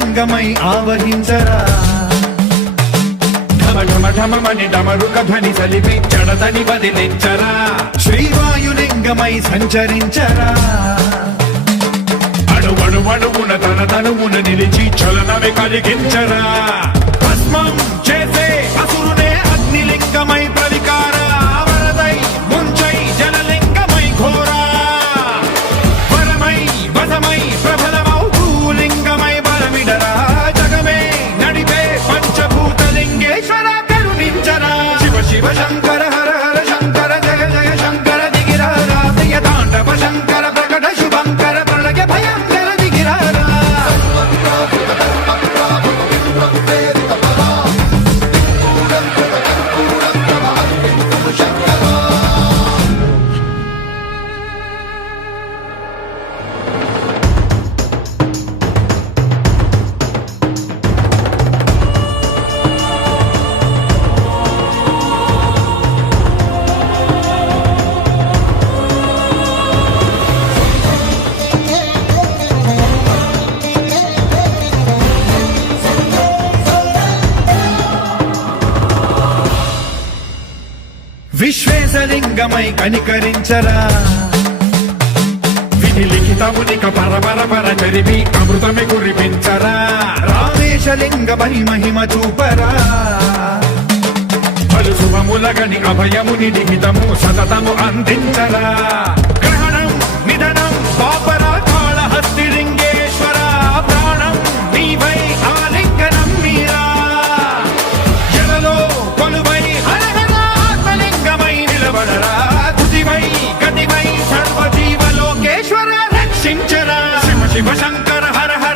విశ్వేశలింగమై ఆవహించరా ఢమఢమని డమరుక ధ్వని సలిపి జడదని వదిలించరా శ్రీవాయులింగమై సంచరించరా అణువణువున తన తనువున నిలిచి చలనమే కలిగించరా భస్మం చేసే అసురునే అగ్నిలింగమై ప్రవికార వరదై ముంచై జలలింగమై ఘోరా వరమై వసమై ప్రబలమౌ భూలింగమై బలమిడరా జగమే నడిపే పంచభూతలింగేశ్వర కరుణించరా శివ శివ శంకర హర హర శంకర జయ జయ శంకర దిగిరారా ప్రియ తాండవ శంకర ప్రకట శుభంకర ప్రళయ భయంకర దిగిరారా విశ్వేశలింగమై కనికరించరా విధి లిఖితమునిక పరపర చరివి అమృతమి కురిపించరా రామేశలింగమై మహిమ చూపరా పలు శుభములగని అభయముని లిఖితము సతతము అందించరా గ్రహణం నిధనం పాపరా కాళహస్తి లింగేశ్వర ప్రాణం నీవై ఆలింగనం మీరా జలలో కొలువై నిలబడరా తుదివై గతివై సర్వజీవలోకేశ్వర రక్షించరా శివ శివ శంకర హర హర